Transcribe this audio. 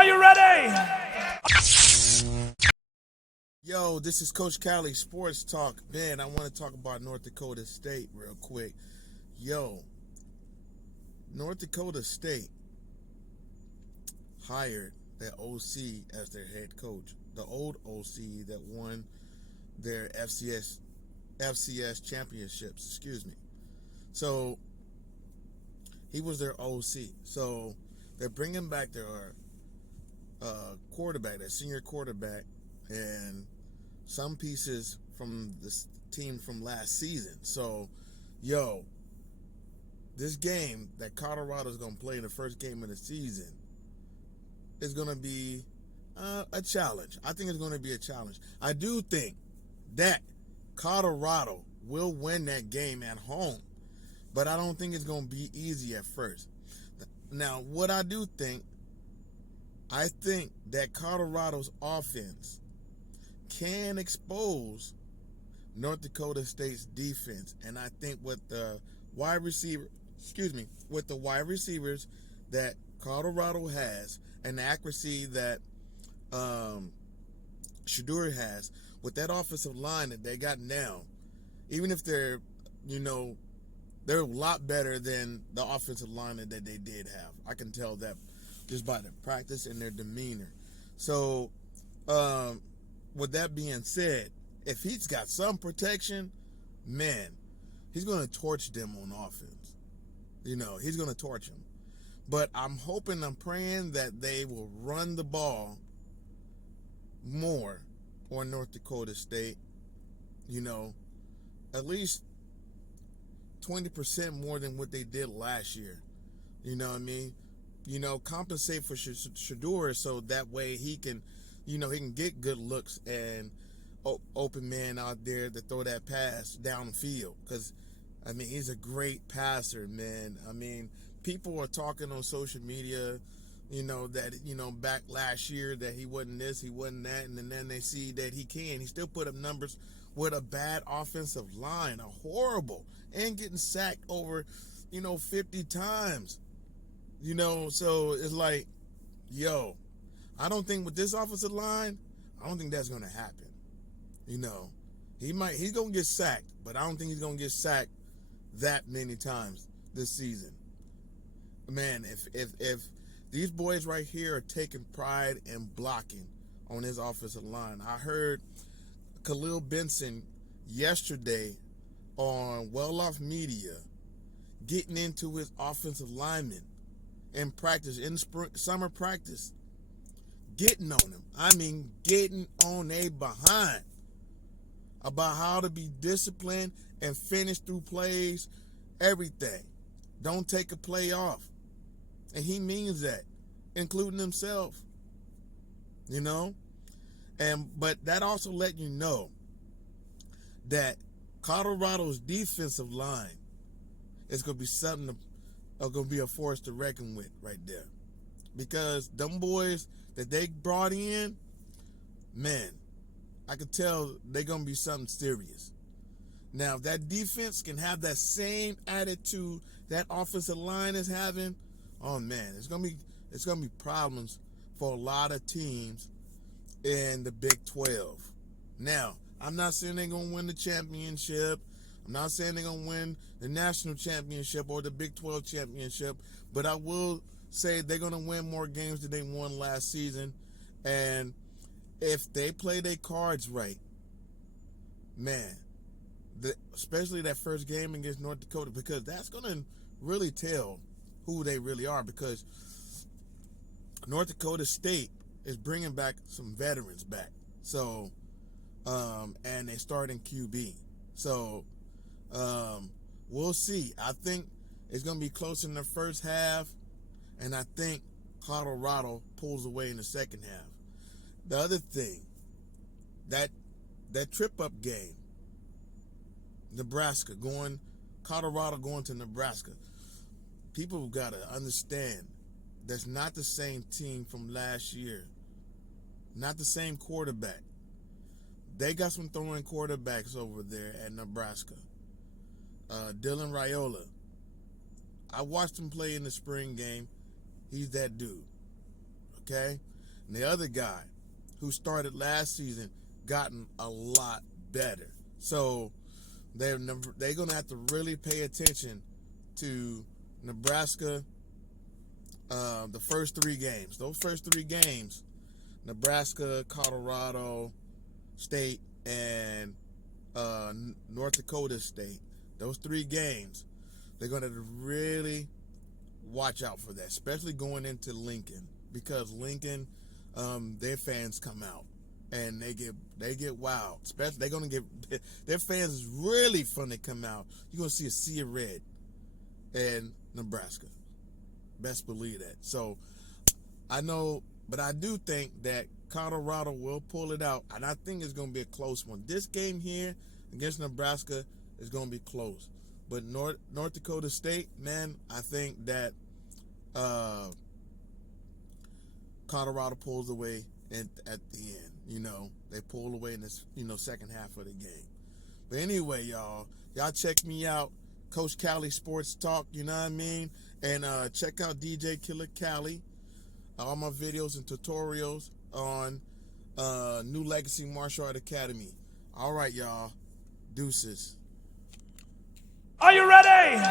Are you ready? Yo, this is Coach Cali, Sports Talk. Man, I want to talk about North Dakota State real quick. Yo, North Dakota State hired their OC as their head coach. The old OC that won their FCS championships, So, he was their OC. So, they're bringing back their quarterback, their senior quarterback, and some pieces from this team from last season. So, yo, this game that Colorado's going to play in the first game of the season is going to be a challenge. I think it's going to be a challenge. I do think that Colorado will win that game at home, but I don't think it's going to be easy at first. Now, what I do think, I think that Colorado's offense can expose North Dakota State's defense, and I think with the wide receivers that Colorado has and the accuracy that Shedeur has, with that offensive line that they got now, even if they're a lot better than the offensive line that they did have. I can tell that just by their practice and their demeanor. So, with that being said, if he's got some protection, man, he's going to torch them on offense. He's going to torch them. But I'm hoping, I'm praying that they will run the ball more on North Dakota State. At least 20% more than what they did last year. You know what I mean? Compensate for Shedeur so that way he can, he can get good looks and open man out there to throw that pass down the field. Because, he's a great passer, man. People are talking on social media, that, back last year that he wasn't this, he wasn't that, and then they see that he can. He still put up numbers with a bad offensive line, a horrible, and getting sacked over, 50 times. So it's like, yo, I don't think with this offensive line, I don't think that's going to happen. He's going to get sacked, but I don't think he's going to get sacked that many times this season. Man, if these boys right here are taking pride in blocking on his offensive line. I heard Khalil Benson yesterday on Well Off Media getting into his offensive linemen in practice, in summer practice, getting on them. Getting on their behind about how to be disciplined and finish through plays, everything. Don't take a play off. And he means that, including himself. But that also let you know that Colorado's defensive line is going to be something going to be a force to reckon with right there. Because them boys that they brought in, man, I could tell they're going to be something serious. Now, if that defense can have that same attitude that offensive line is having, oh man, it's gonna be problems for a lot of teams in the Big 12. Now, I'm not saying they're gonna win the championship. I'm not saying they're gonna win the national championship or the Big 12 championship, but I will say they're gonna win more games than they won last season. And if they play their cards right, man, especially that first game against North Dakota, because that's gonna really tell who they really are, because North Dakota State is bringing back some veterans back. So, and they start in QB. So, we'll see. I think it's going to be close in the first half, and I think Colorado pulls away in the second half. The other thing, that trip-up game, Colorado going to Nebraska, people have got to understand that's not the same team from last year. Not the same quarterback. They got some throwing quarterbacks over there at Nebraska. Dylan Raiola. I watched him play in the spring game. He's that dude. okay? And the other guy who started last season gotten a lot better. So they're going to have to really pay attention to Nebraska the first 3 games. Those first 3 games, Nebraska, Colorado State, and North Dakota State, those 3 games, they're going to really watch out for that, especially going into Lincoln, because Lincoln, their fans come out and they get wild. Especially they're going to get their fans is really fun to come out. You're going to see a sea of red in Nebraska. Best believe that. So I know, but I do think that Colorado will pull it out, and I think it's going to be a close one. This game here against Nebraska is going to be close. But North Dakota State, man, I think that Colorado pulls away at the end. They pull away in this, second half of the game. But anyway, y'all check me out, Coach Cali Sports Talk, you know what I mean? And check out DJ Killer Cali, all my videos and tutorials on New Legacy Martial Art Academy. All right, y'all. Deuces. Are you ready?